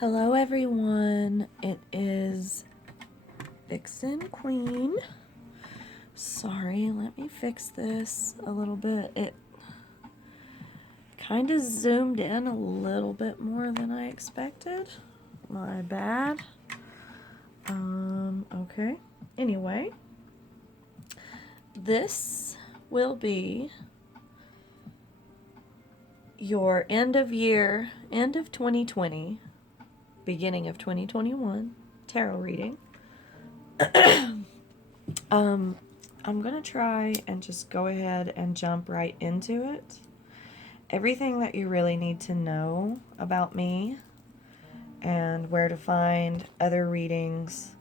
Hello everyone, it is Vixen Queen. Sorry, let me fix this a little bit. It kind of zoomed in a little bit more than I expected. My bad. Okay. Anyway, this will be your end of 2020, beginning of 2021 tarot reading. I'm gonna try and just go ahead and jump right into it. Everything that you really need to know about me and where to find other readings,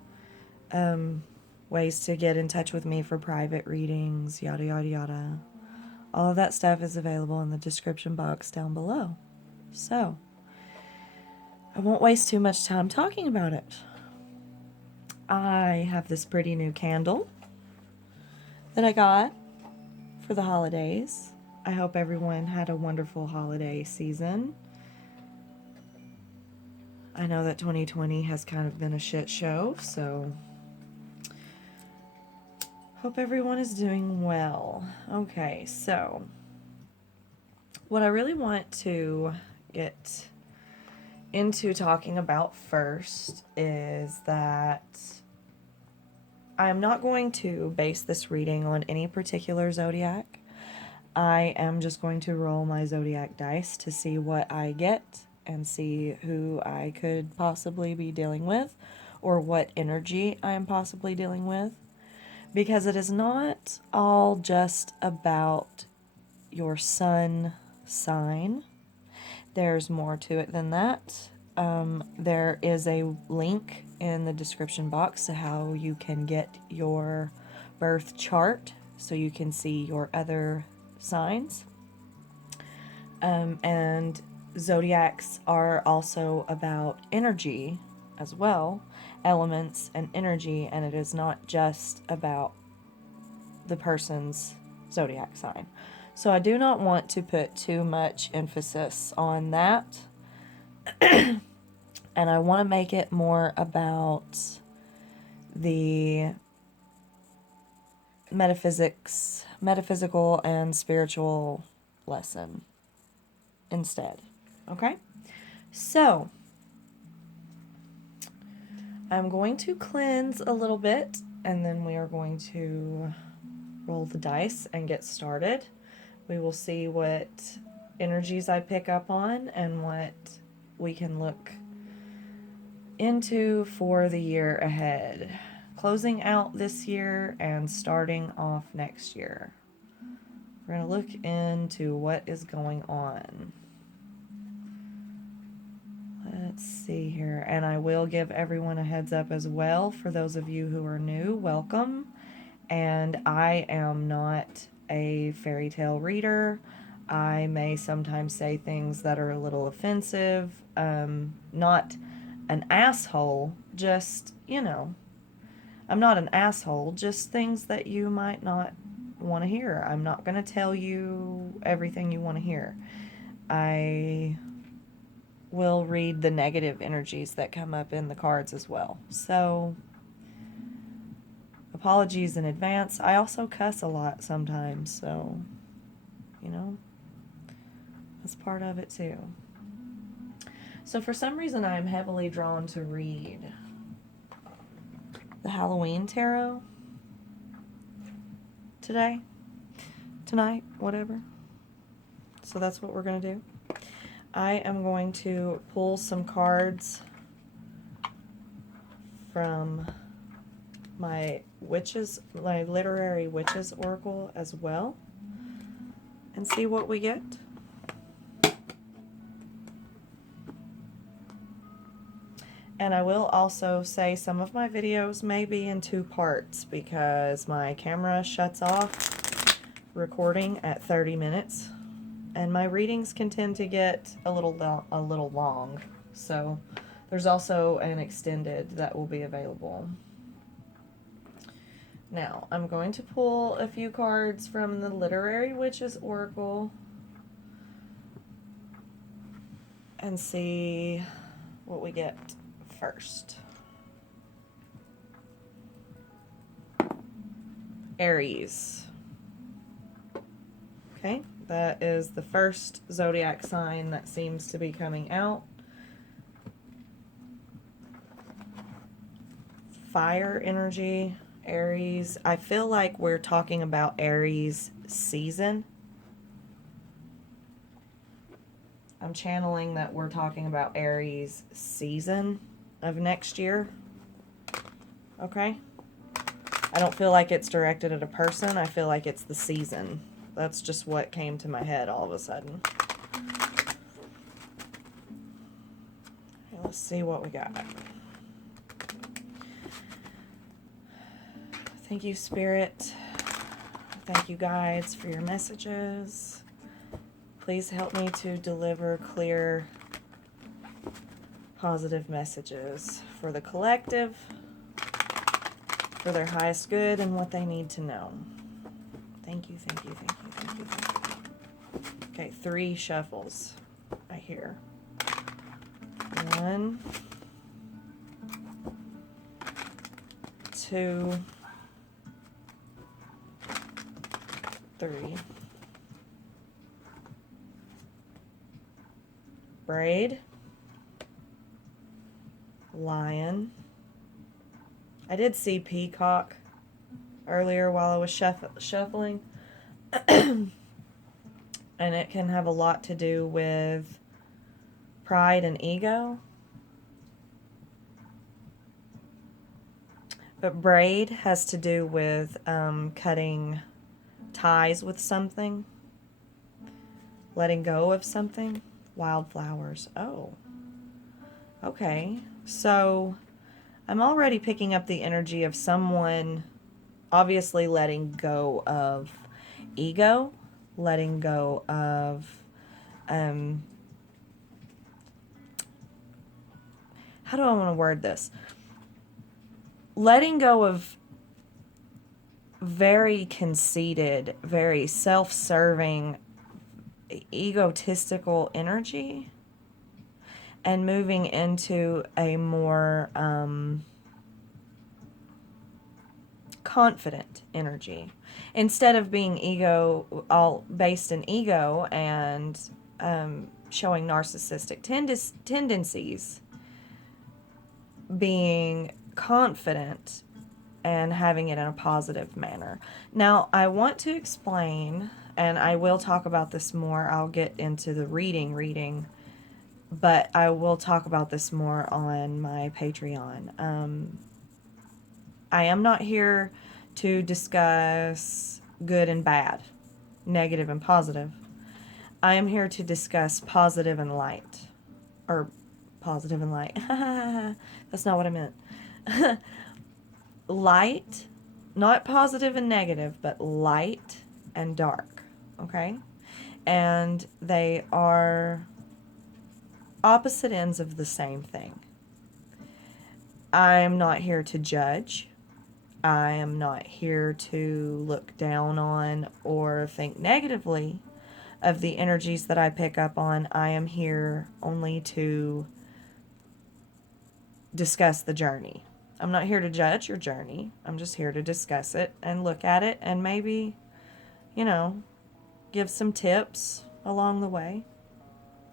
ways to get in touch with me for private readings, yada yada yada. All of that stuff is available in the description box down below. So, I won't waste too much time talking about it. I have this pretty new candle that I got for the holidays. I hope everyone had a wonderful holiday season. I know that 2020 has kind of been a shit show, so hope everyone is doing well. Okay, so what I really want to get into talking about first is that I'm not going to base this reading on any particular zodiac. I am just going to roll my zodiac dice to see what I get and see who I could possibly be dealing with or what energy I am possibly dealing with, because it is not all just about your sun sign. There's more to it than that. There is a link in the description box to how you can get your birth chart so you can see your other signs. And zodiacs are also about energy as well, elements and energy, and it is not just about the person's zodiac sign. So I do not want to put too much emphasis on that. And I want to make it more about the metaphysical and spiritual lesson instead. Okay? So, I'm going to cleanse a little bit, and then we are going to roll the dice and get started. We will see what energies I pick up on and what we can look into for the year ahead. Closing out this year and starting off next year. We're going to look into what is going on. Let's see here. And I will give everyone a heads up as well. For those of you who are new, welcome. And I am not a fairy tale reader. I may sometimes say things that are a little offensive. Not an asshole, just, I'm not an asshole, just things that you might not want to hear. I'm not going to tell you everything you want to hear. I will read the negative energies that come up in the cards as well. So, apologies in advance. I also cuss a lot sometimes, so, that's part of it too. So for some reason I'm heavily drawn to read the Halloween tarot tonight, whatever. So that's what we're going to do. I am going to pull some cards from my literary witches oracle as well, and see what we get. And I will also say some of my videos may be in 2 parts because my camera shuts off recording at 30 minutes. And my readings can tend to get a little long. So there's also an extended that will be available. Now, I'm going to pull a few cards from the Literary Witches Oracle and see what we get first. Aries. Okay, that is the first zodiac sign that seems to be coming out. Fire energy, Aries. I feel like we're talking about Aries season. I'm channeling that we're talking about Aries season of next year. Okay? I don't feel like it's directed at a person. I feel like it's the season. That's just what came to my head all of a sudden. Okay, let's see what we got. Thank you, Spirit. Thank you, guides, for your messages. Please help me to deliver clear, positive messages for the collective, for their highest good and what they need to know. Thank you, thank you, thank you, thank you, thank you. Okay, 3 shuffles I hear. 1, 2, 3. Braid. Lion. I did see peacock earlier while I was shuffling. And it can have a lot to do with pride and ego. But braid has to do with cutting ties with something, letting go of something. Wildflowers. Oh, okay. So I'm already picking up the energy of someone obviously letting go of ego, letting go of how do I want to word this? Letting go of very conceited, very self-serving, egotistical energy and moving into a more confident energy. Instead of being all based in ego and showing narcissistic tendencies, being confident and having it in a positive manner. Now, I want to explain, and I will talk about this more. I'll get into the reading, but I will talk about this more on my Patreon. I am not here to discuss good and bad, negative and positive. I am here to discuss positive and light. Or positive and light. That's not what I meant. Light, not positive and negative, but light and dark, okay? And they are opposite ends of the same thing. I'm not here to judge. I am not here to look down on or think negatively of the energies that I pick up on. I am here only to discuss the journey. I'm not here to judge your journey. I'm just here to discuss it and look at it and maybe, give some tips along the way.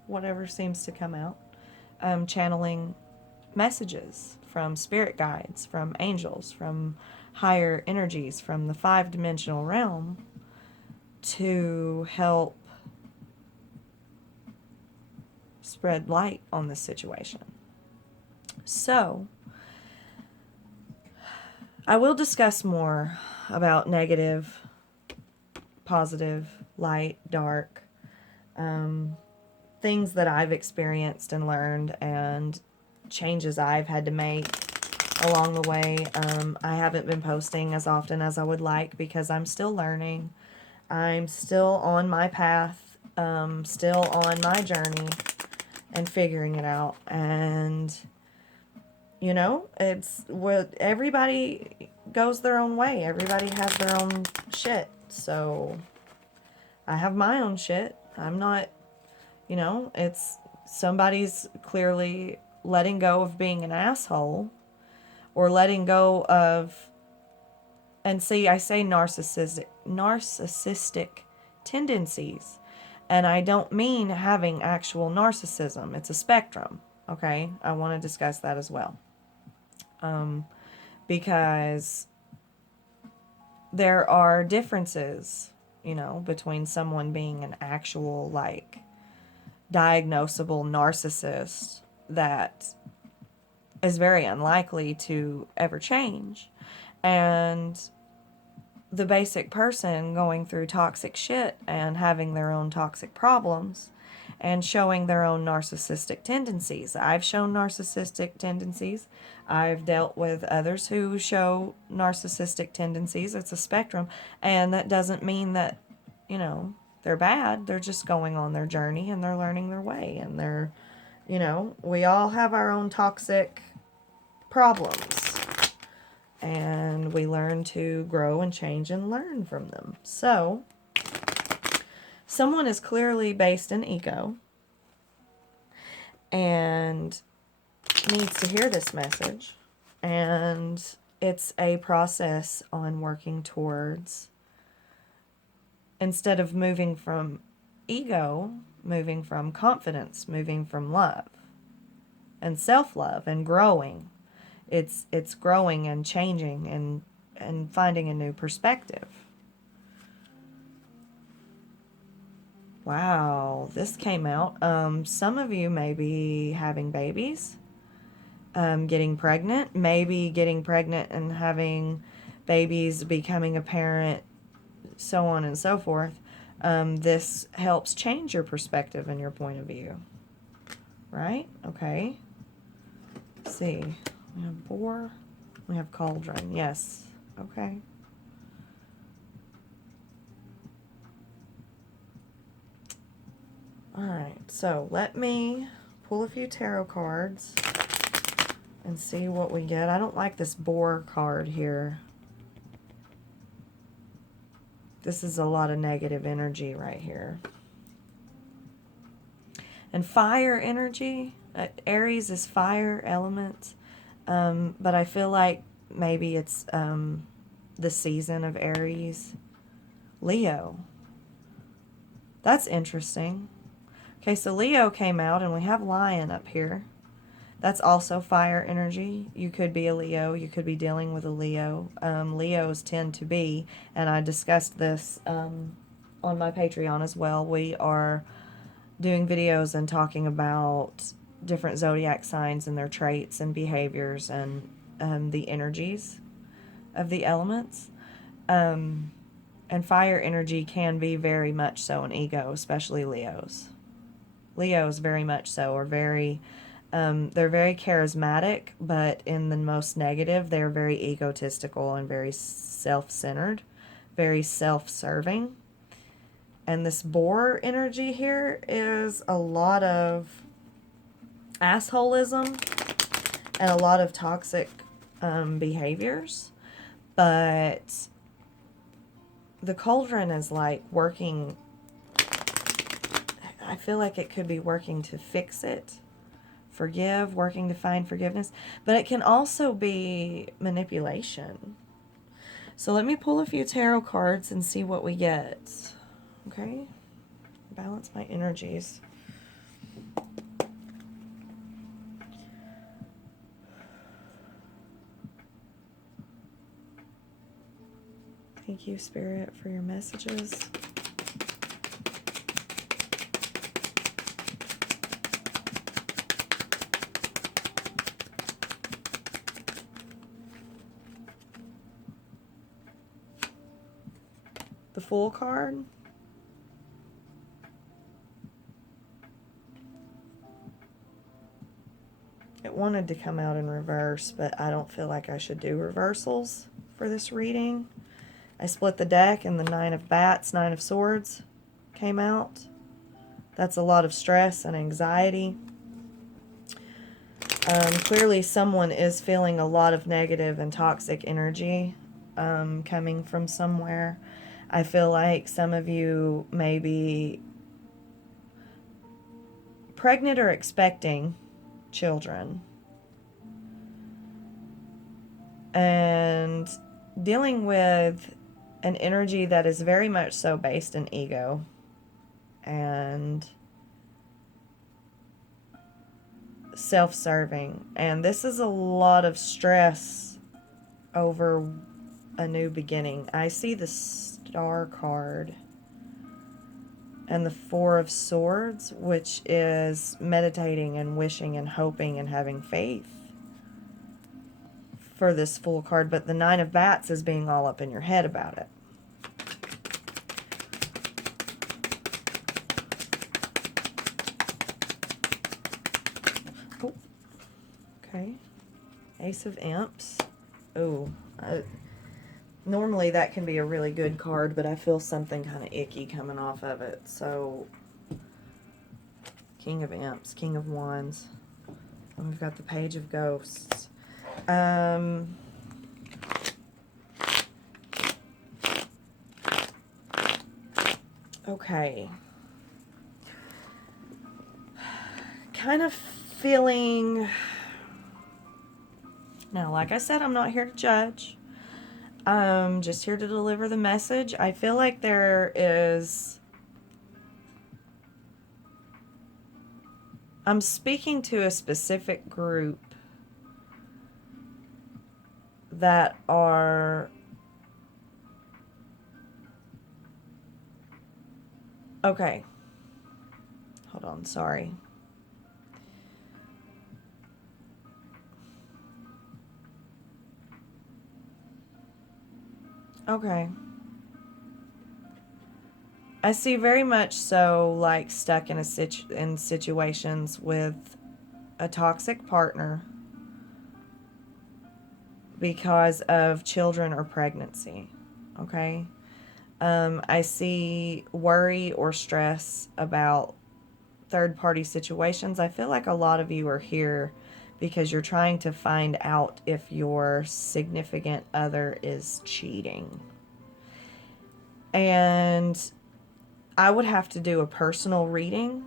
Whatever seems to come out. Channeling messages from spirit guides, from angels, from higher energies, from the 5-dimensional realm to help spread light on this situation. So, I will discuss more about negative, positive, light, dark, things that I've experienced and learned and changes I've had to make along the way. I haven't been posting as often as I would like because I'm still learning. I'm still on my path, still on my journey and figuring it out. And, it's what everybody goes their own way. Everybody has their own shit. So I have my own shit. I'm not, it's somebody's clearly letting go of being an asshole, or letting go of, and see, I say narcissistic tendencies, and I don't mean having actual narcissism. It's a spectrum, okay? I want to discuss that as well. Because there are differences, between someone being an actual, like, diagnosable narcissist that is very unlikely to ever change, and the basic person going through toxic shit and having their own toxic problems and showing their own narcissistic tendencies. I've shown narcissistic tendencies. I've dealt with others who show narcissistic tendencies. It's a spectrum, and that doesn't mean that, they're bad. They're just going on their journey and they're learning their way, and they're, we all have our own toxic problems, and we learn to grow and change and learn from them. So, someone is clearly based in ego and needs to hear this message. And it's a process on working towards, instead of moving from ego, moving from confidence, moving from love and self-love and growing. It's growing and changing and finding a new perspective. Wow, this came out. Some of you may be having babies, getting pregnant, maybe getting pregnant and having babies, becoming a parent, so on and so forth. This helps change your perspective and your point of view. Right? Okay. Let's see. We have boar. We have cauldron. Yes. Okay. Alright, so let me pull a few tarot cards and see what we get. I don't like this boar card here. This is a lot of negative energy right here. And fire energy. Aries is fire element. But I feel like maybe it's the season of Aries. Leo. That's interesting. Okay, so Leo came out, and we have Lion up here. That's also fire energy. You could be a Leo. You could be dealing with a Leo. Leos tend to be, and I discussed this on my Patreon as well. We are doing videos and talking about different zodiac signs and their traits and behaviors and the energies of the elements. And fire energy can be very much so an ego, especially Leos. Leos very much so are very, they're very charismatic, but in the most negative, they're very egotistical and very self-centered, very self-serving. And this boar energy here is a lot of assholism and a lot of toxic behaviors. But the cauldron is like working, I feel like it could be working to fix it, forgive, working to find forgiveness, but it can also be manipulation. So let me pull a few tarot cards and see what we get. Okay? Balance my energies. Thank you, Spirit, for your messages. The Fool card. It wanted to come out in reverse, but I don't feel like I should do reversals for this reading. I split the deck, and the Nine of Bats, Nine of Swords came out. That's a lot of stress and anxiety. Clearly someone is feeling a lot of negative and toxic energy coming from somewhere. I feel like some of you may be pregnant or expecting, children. And dealing with an energy that is very much so based in ego and self-serving. And this is a lot of stress over a new beginning. I see the Star card and the Four of Swords, which is meditating and wishing and hoping and having faith for this Fool card. But the Nine of Bats is being all up in your head about it. Oh, okay. Ace of Imps. Oh, normally that can be a really good card, but I feel something kind of icky coming off of it. So, King of Imps, King of Wands. And we've got the Page of Ghosts. Okay. Kind of feeling... Now, like I said, I'm not here to judge. I'm just here to deliver the message. I feel like there is... I'm speaking to a specific group that are... Okay. Hold on, sorry. Okay. I see very much so, like, stuck in in situations with a toxic partner because of children or pregnancy. Okay? I see worry or stress about third-party situations. I feel like a lot of you are here because you're trying to find out if your significant other is cheating. And I would have to do a personal reading.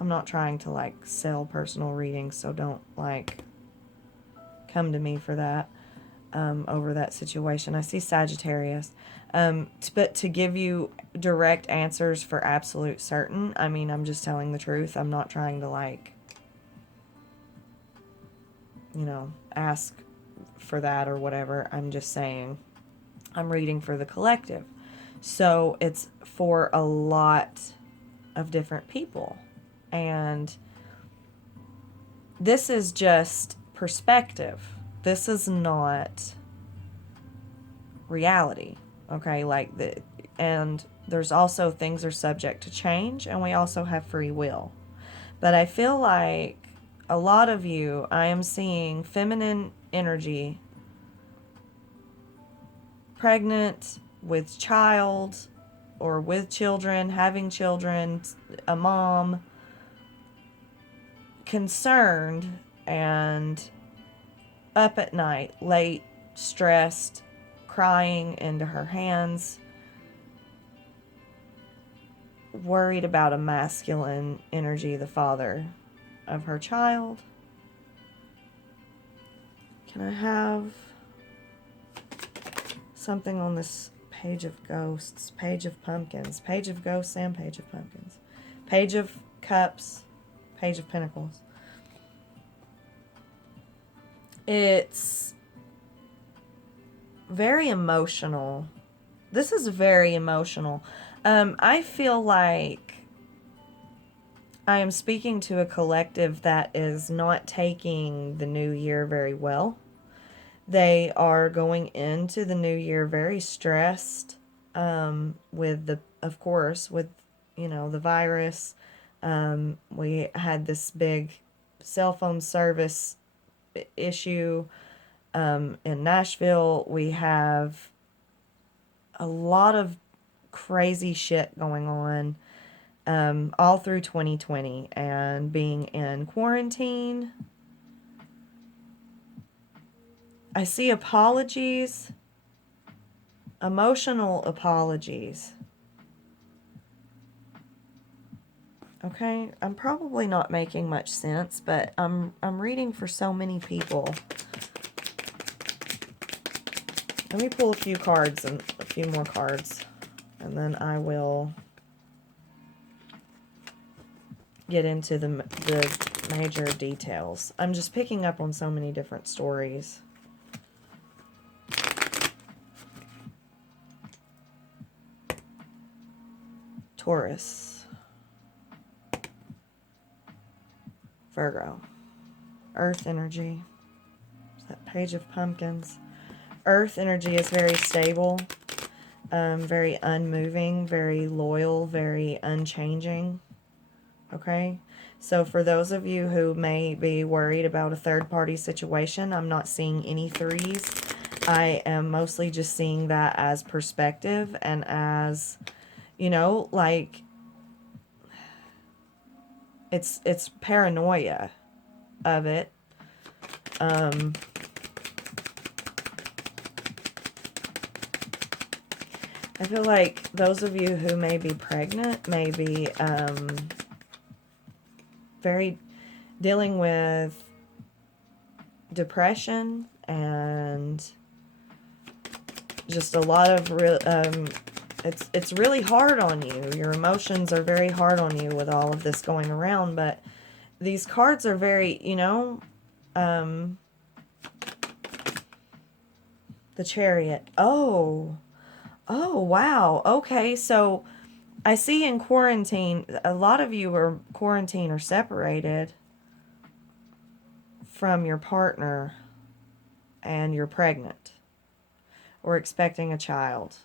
I'm not trying to, like, sell personal readings, so don't, like, come to me for that, over that situation. I see Sagittarius. But to give you direct answers for absolute certain, I mean, I'm just telling the truth. I'm not trying to, like, you know, ask for that or whatever. I'm just saying I'm reading for the collective. So it's for a lot of different people. And this is just perspective. This is not reality. Okay, like and there's also things are subject to change, and we also have free will. But I feel like a lot of you, I am seeing feminine energy, pregnant, with child, or with children, having children, a mom, concerned and up at night, late, stressed, crying into her hands, worried about a masculine energy, the father of her child. Can I have something on this Page of Ghosts, Page of Pumpkins, Page of Ghosts and Page of Pumpkins, Page of Cups, Page of Pentacles? It's very emotional. This is very emotional. I feel like I am speaking to a collective that is not taking the new year very well. They are going into the new year very stressed, with of course, with, you know, the virus. We had this big cell phone service issue, in Nashville. We have a lot of crazy shit going on, all through 2020, and being in quarantine. I see apologies, emotional apologies. Okay, I'm probably not making much sense, but I'm reading for so many people. Let me pull a few cards and a few more cards, and then I will get into the major details. I'm just picking up on so many different stories. Taurus, Virgo, Earth energy. That Page of Pumpkins. Earth energy is very stable, very unmoving, very loyal, very unchanging. Okay? So for those of you who may be worried about a third-party situation, I'm not seeing any threes. I am mostly just seeing that as perspective and as, you know, like, it's paranoia of it. I feel like those of you who may be pregnant may be very dealing with depression and just a lot of it's really hard on you. Your emotions are very hard on you with all of this going around, but these cards are very, you know, the Chariot. Oh, wow. Okay, so I see in quarantine, a lot of you are quarantined or separated from your partner and you're pregnant or expecting a child.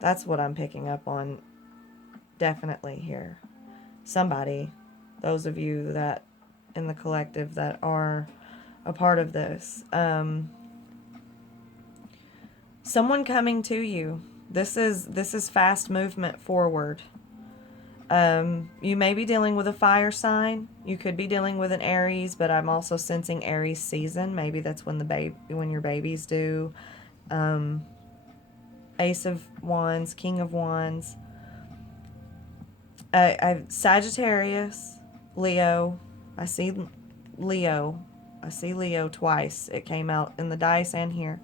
That's what I'm picking up on definitely here. Somebody, those of you that in the collective that are a part of this, someone coming to you. This is fast movement forward. You may be dealing with a fire sign. You could be dealing with an Aries, but I'm also sensing Aries season. Maybe that's when when your baby's due. Ace of Wands, King of Wands. Sagittarius, Leo. I see Leo. I see Leo twice. It came out in the dice and here.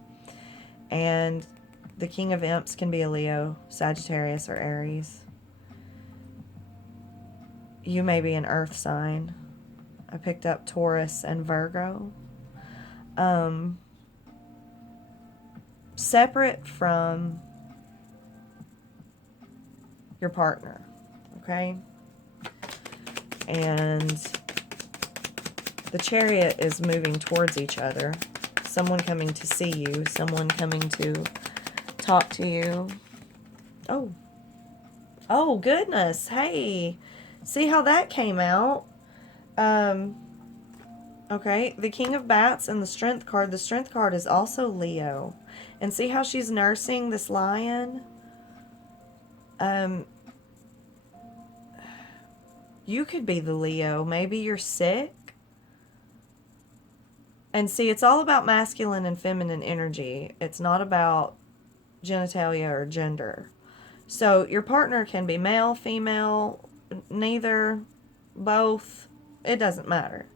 And the King of Imps can be a Leo, Sagittarius, or Aries. You may be an earth sign. I picked up Taurus and Virgo. Separate from your partner, okay? And the Chariot is moving towards each other. Someone coming to see you, someone coming to talk to you. Oh goodness, hey, see how that came out? Okay, the King of Bats and the Strength card. The Strength card is also Leo. And see how she's nursing this lion? You could be the Leo. Maybe you're sick. And see, it's all about masculine and feminine energy. It's not about genitalia or gender. So your partner can be male, female, neither, both. It doesn't matter.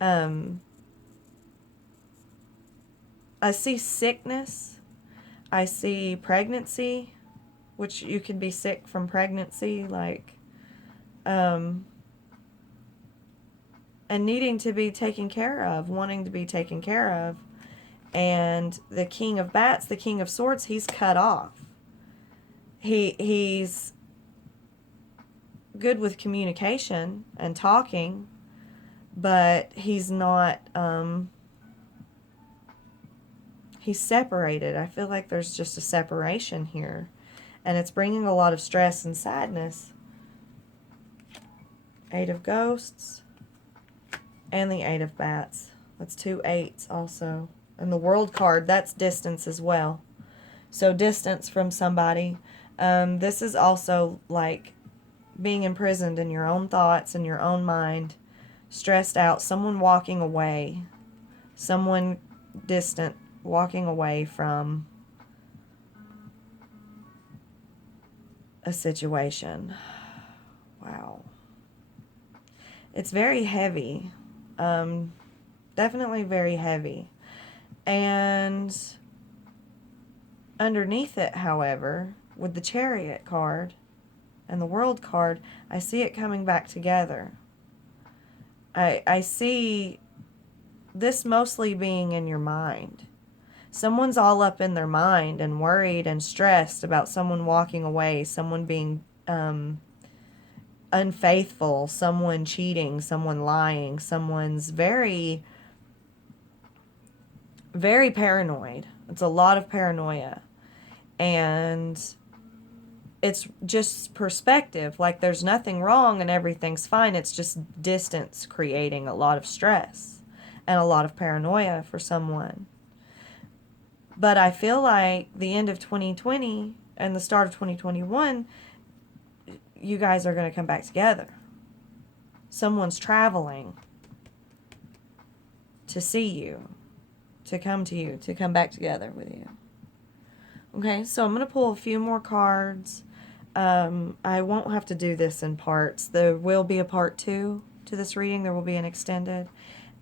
I see sickness. I see pregnancy, which you could be sick from pregnancy, like, and needing to be taken care of, wanting to be taken care of. And the King of Bats, the King of Swords, he's cut off. He's good with communication and talking, but he's not, he's separated. I feel like there's just a separation here, and it's bringing a lot of stress and sadness. Eight of Ghosts and the Eight of Bats. That's 2 8s also. And the World card, that's distance as well. So distance from somebody. This is also like being imprisoned in your own thoughts and your own mind, stressed out, someone walking away, someone distant walking away from a situation. Wow. It's very heavy. Definitely very heavy. And underneath it, however, with the Chariot card and the World card, I see it coming back together. I see this mostly being in your mind. Someone's all up in their mind and worried and stressed about someone walking away, someone being unfaithful, someone cheating, someone lying, someone's very, very paranoid. It's a lot of paranoia. And it's just perspective. Like there's nothing wrong and everything's fine. It's just distance creating a lot of stress and a lot of paranoia for someone. But I feel like the end of 2020 and the start of 2021, you guys are going to come back together. Someone's traveling to see you, to come to you, to come back together with you. Okay, so I'm going to pull a few more cards. I won't have to do this in parts. There will be a part 2 to this reading. There will be an extended.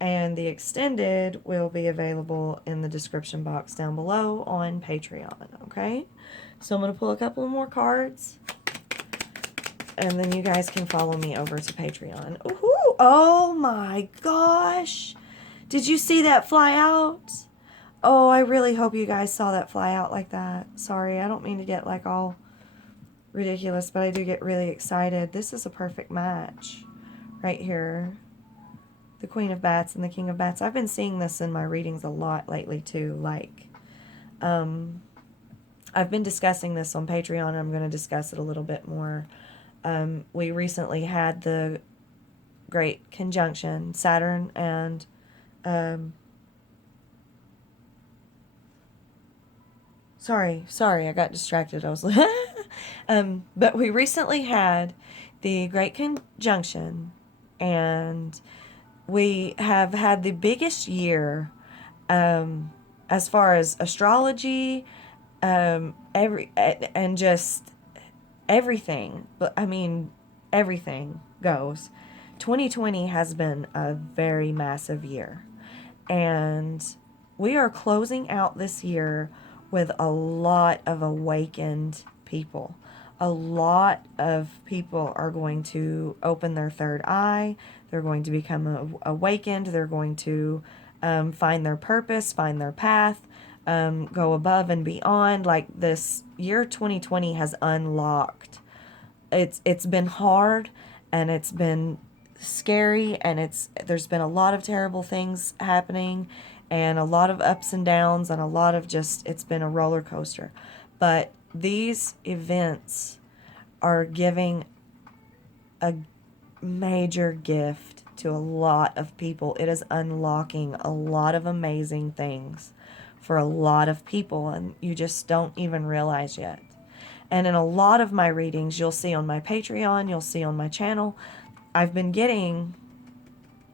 And the extended will be available in the description box down below on Patreon, okay? So I'm going to pull a couple more cards. And then you guys can follow me over to Patreon. Ooh, oh my gosh. Did you see that fly out? Oh, I really hope you guys saw that fly out like that. Sorry, I don't mean to get like all ridiculous, but I do get really excited. This is a perfect match right here. The Queen of Bats and the King of Bats. I've been seeing this in my readings a lot lately too. Like, I've been discussing this on Patreon, and I'm going to discuss it a little bit more. We recently had the great conjunction, Saturn and sorry, I got distracted. I was like, but we recently had the great conjunction, and we have had the biggest year as far as astrology, and just everything. But I mean, everything goes. 2020 has been a very massive year, and we are closing out this year with a lot of awakened people. A lot of people are going to open their third eye. They're going to become awakened. They're going to find their purpose, find their path, go above and beyond. Like this year 2020 has unlocked. It's been hard, and it's been scary, and there's been a lot of terrible things happening, and a lot of ups and downs, and a lot of it's been a roller coaster. But these events are giving a major gift to a lot of people. It is unlocking a lot of amazing things for a lot of people, and you just don't even realize yet. And in a lot of my readings, you'll see on my Patreon, you'll see on my channel, I've been getting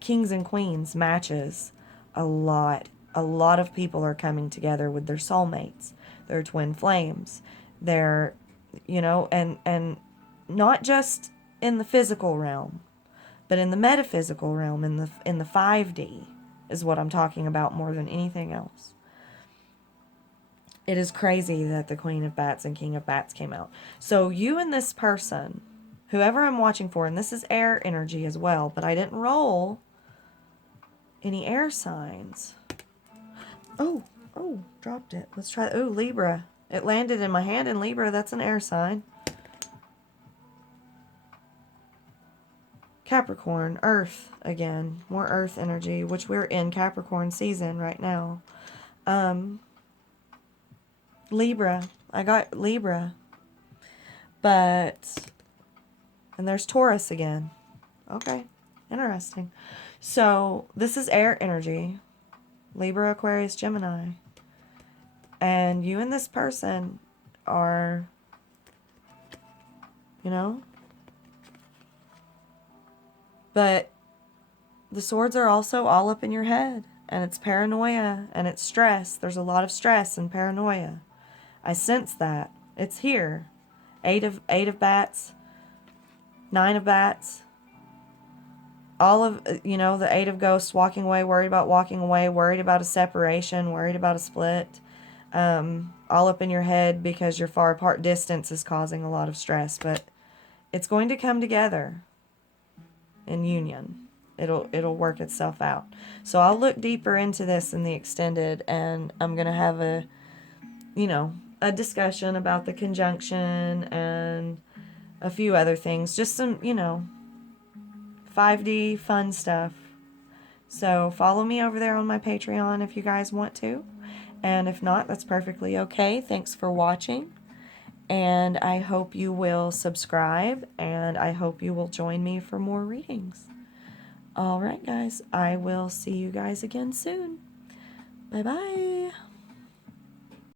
kings and queens matches a lot. A lot of people are coming together with their soulmates, their twin flames, their, and not just in the physical realm, but in the metaphysical realm, in the 5D is what I'm talking about more than anything else. It is crazy that the Queen of Bats and King of Bats came out. So you and this person, whoever I'm watching for, and this is air energy as well, but I didn't roll any air signs. Oh, dropped it. Let's try. Oh, Libra. It landed in my hand in Libra. That's an air sign. Capricorn, Earth again. More Earth energy, which we're in Capricorn season right now. Libra. I got Libra. And there's Taurus again. Okay. Interesting. So, this is air energy. Libra, Aquarius, Gemini. And you and this person are, but the swords are also all up in your head, and it's paranoia, and it's stress. There's a lot of stress and paranoia. I sense that. It's here. Eight of bats, 9 of bats, all of, you know, the Eight of Ghosts, walking away, worried about walking away, worried about a separation, worried about a split, all up in your head because you're far apart. Distance is causing a lot of stress, but it's going to come together in union. It'll work itself out. So I'll look deeper into this in the extended, and I'm going to have a, you know, a discussion about the conjunction and a few other things. Just some, you know, 5D fun stuff. So follow me over there on my Patreon if you guys want to. And if not, that's perfectly okay. Thanks for watching. And I hope you will subscribe, and I hope you will join me for more readings. All right, guys. I will see you guys again soon. Bye-bye.